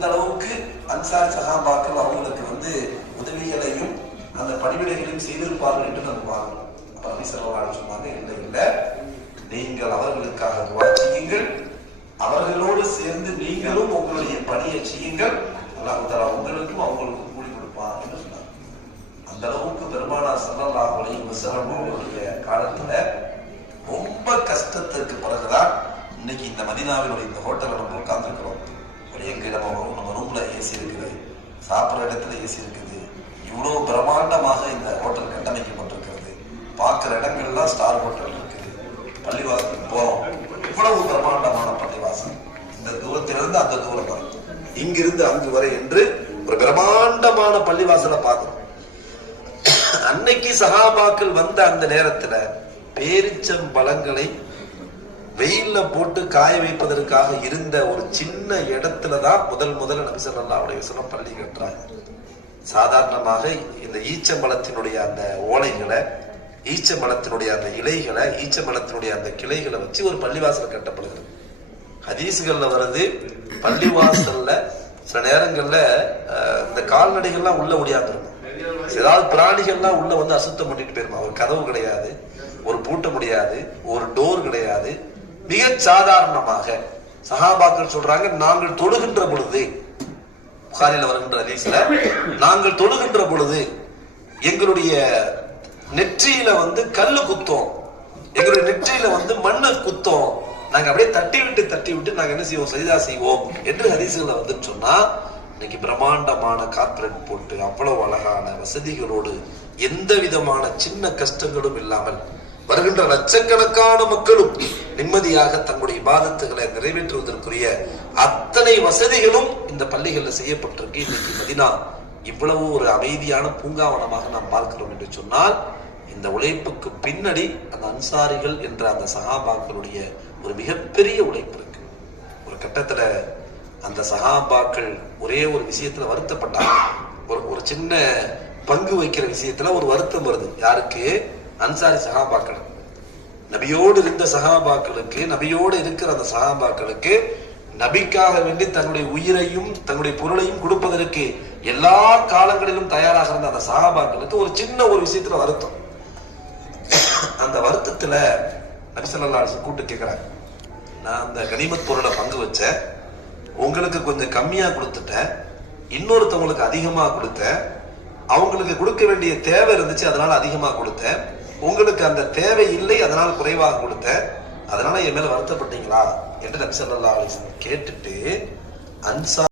முடிந்த அளவுக்கு அன்சாரி சஹாபாக்கள் அவங்களுக்கு உதவிகளையும் அந்த பணிவிடைகளையும் செய்திருப்பார்கள் என்று நம்ம பார்க்கிறோம். அப்படி சொல்லலாம் சொன்னாங்க, இல்லை இல்லை, நீங்கள் அவர்களுக்காக துவா செய்யுங்கள், அவர்களோடு சேர்ந்து நீங்களும் உங்களுடைய பணியை செய்யுங்கள், அல்லாஹ் தஆலா உங்களுக்கும் அவங்களுக்கும் கூலி கொடுப்பான் என்று சொன்னாங்க. அந்த அளவுக்கு பெருமானார் ஸல்லல்லாஹு அலைஹி வஸல்லம் அவர்களுடைய காலத்துல ரொம்ப கஷ்டத்துக்கு பிறகுதான் இன்னைக்கு இந்த மதீனாவினுடைய இந்த ஹோட்டல்ல நம்ம உட்கார்ந்துருக்கிறோம். ஒரு எங்க நம்ம ரூம்ல ஏசி இருக்குது, சாப்பிட்ற இடத்துல ஏசி இருக்குது, இவ்வளவு பிரம்மாண்டமாக இந்த ஹோட்டல் கட்டமைக்கப்பட்டிருக்கிறது, பார்க்கிற இடங்கள்லாம் ஸ்டார் ஹோட்டல் இருக்குது, பள்ளிவாசலுக்கு போறோம், இவ்வளவு பிரம்மாண்டமான பள்ளிவாசல், இந்த தூரத்திலிருந்து அந்த தூரம் வரை, இங்கிருந்து அங்கு வரை என்று ஒரு பிரம்மாண்டமான பள்ளிவாசலை பார்க்கிறோம். அன்னைக்கு சஹாபாக்கள் வந்த அந்த நேரத்துல பேரிச்சம்பழங்களை வெயில்ல போட்டு காய வைப்பதற்காக இருந்த ஒரு சின்ன இடத்துலதான் முதல்ல நபி ஸல்லல்லாஹு அலைஹி வஸல்லம் பள்ளி கட்டுறாங்க. சாதாரணமாக இந்த ஈச்சம்பழத்தினுடைய அந்த ஓலைகளை, ஈச்சம்பழத்தினுடைய அந்த இலைகளை, ஈச்சம்பழத்தினுடைய அந்த கிளைகளை வச்சு ஒரு பள்ளிவாசல் கட்டப்படுகிறது. ஹதீசுகள்ல வருது, பள்ளிவாசல்ல சில நேரங்கள்ல இந்த கால்நடைகள்லாம் உள்ள முடியாம இருக்கும், ஏதாவது பிராணிகள்லாம் உள்ள அசுத்தம் பண்ணிட்டு போயிருமா. ஒரு கதவு கிடையாது, ஒரு பூட்ட முடியாது, ஒரு டோர் கிடையாது. மிக சாதாரணமாக சஹாபாக்கள் சொல்றாங்க, நாங்கள் தொழுகின்ற பொழுது, புகாரில வருகின்ற ஹதீஸ்ல, நாங்கள் தொழுகின்ற பொழுது எங்களுடைய நெற்றியில கல்லு குத்தோம், எங்களுடைய நெற்றியில மண்ணு குத்தோம், நாங்க அப்படியே தட்டி விட்டு நாங்க என்ன செய்வோம், சஜிதா செய்வோம் என்று ஹதீஸ்ல சொன்னா, இன்னைக்கு பிரம்மாண்டமான கார்பரேட் போட்டு அவ்வளவு அழகான வசதிகளோடு எந்த விதமான சின்ன கஷ்டங்களும் இல்லாமல் வருகின்ற லட்சக்கணக்கான மக்களும் நிம்மதியாக தங்களுடைய இபாதத்துகளை நிறைவேற்றுவதற்குரிய அத்தனை வசதிகளும் இந்த பள்ளிகளில் செய்யப்பட்டிருக்கு. இன்னைக்கு மதீனா இவ்வளவு ஒரு அமைதியான பூங்காவனமாக நாம் பார்க்கிறோம் என்று சொன்னால், இந்த உழைப்புக்கு பின்னாடி அந்த அன்சாரிகள் என்ற அந்த சஹாபாக்களுடைய ஒரு மிகப்பெரிய உழைப்பு இருக்கு. ஒரு கட்டத்துல அந்த சஹாபாக்கள் ஒரே ஒரு விஷயத்துல வருத்தப்பட்டாங்க. ஒரு சின்ன பங்கு வைக்கிற விஷயத்துல ஒரு வருத்தம் வருது. யாருக்கு? அன்சாரி சஹாபாக்கள். நபியோடு இருந்த சஹாபாக்களுக்கு, நபியோடு இருக்கிற அந்த சஹாபாக்களுக்கு நபிக்காக வேண்டி தன்னுடைய உயிரையும் தன்னுடைய பொருளையும் கொடுப்பதற்கு எல்லா காலங்களிலும் தயாராக இருந்த அந்த சஹாபாக்களுக்கு ஒரு சின்ன ஒரு விஷயத்துல வருத்தம். அந்த வருத்தத்துல நபி ஸல்லல்லாஹு அலைஹி வஸல்லம் கூப்பிட்டு கேட்கிறாங்க, நான் அந்த கனிமத் பொருளை பங்கு வச்சேன், உங்களுக்கு கொஞ்சம் கம்மியா கொடுத்துட்டேன், இன்னொருத்தவங்களுக்கு அதிகமா கொடுத்தேன், அவங்களுக்கு கொடுக்க வேண்டிய தேவை இருந்துச்சு அதனால அதிகமா கொடுத்தேன், உங்களுக்கு அந்த தேவை இல்லை அதனால குறைவாக கொடுத்தேன், அதனால என் மேல வருத்தப்பட்டீங்களா என்று நபி ஸல்லல்லாஹு அலைஹி வஸல்லம் கேட்டுட்டு, அன்சார்